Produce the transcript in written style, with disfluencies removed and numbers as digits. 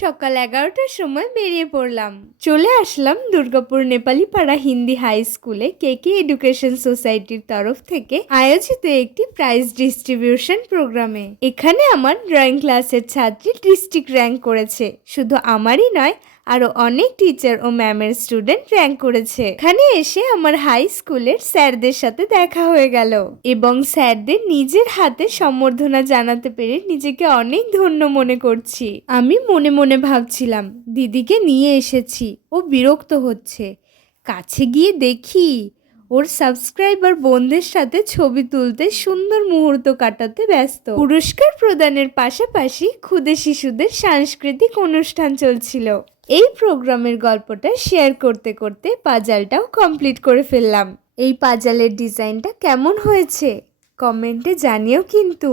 সকাল 11টার সময় বেরিয়ে পড়লাম। চলে আসলাম দুর্গাপুর নেপালি পাড়া হিন্দি হাই স্কুলে কেকে এডুকেশন সোসাইটির তরফ থেকে আয়োজিত একটি প্রাইজ ডিস্ট্রিবিউশন প্রোগ্রামে। এখানে আমার ড্রয়িং ক্লাসের ছাত্রী ডিস্ট্রিক্ট র্যাঙ্ক করেছে। শুধু আমারই নয়, আরো অনেক টিচার ও ম্যামের স্টুডেন্ট র্যাঙ্ক করেছে। এখানে এসে আমার হাই স্কুলের স্যারদের সাথে দেখা হয়ে গেল এবং স্যারদের নিজের হাতে সম্বর্ধনা জানাতে পেরে নিজেকে অনেক ধন্য মনে করছি। আমি মনে মনে ভাবছিলাম, দিদিকে নিয়ে এসেছি, ও বিরক্ত হচ্ছে। কাছে গিয়ে দেখি ওর সাবস্ক্রাইবার বোনদের সাথে ছবি তুলতে, সুন্দর মুহূর্ত কাটাতে ব্যস্ত। পুরস্কার প্রদানের পাশাপাশি ক্ষুদে শিশুদের সাংস্কৃতিক অনুষ্ঠান চলছিল। এই প্রোগ্রামের গল্পটা শেয়ার করতে করতে পাজালটাও কমপ্লিট করে ফেললাম। এই পাজালের ডিজাইনটা কেমন হয়েছে কমেন্টে জানিও কিন্তু।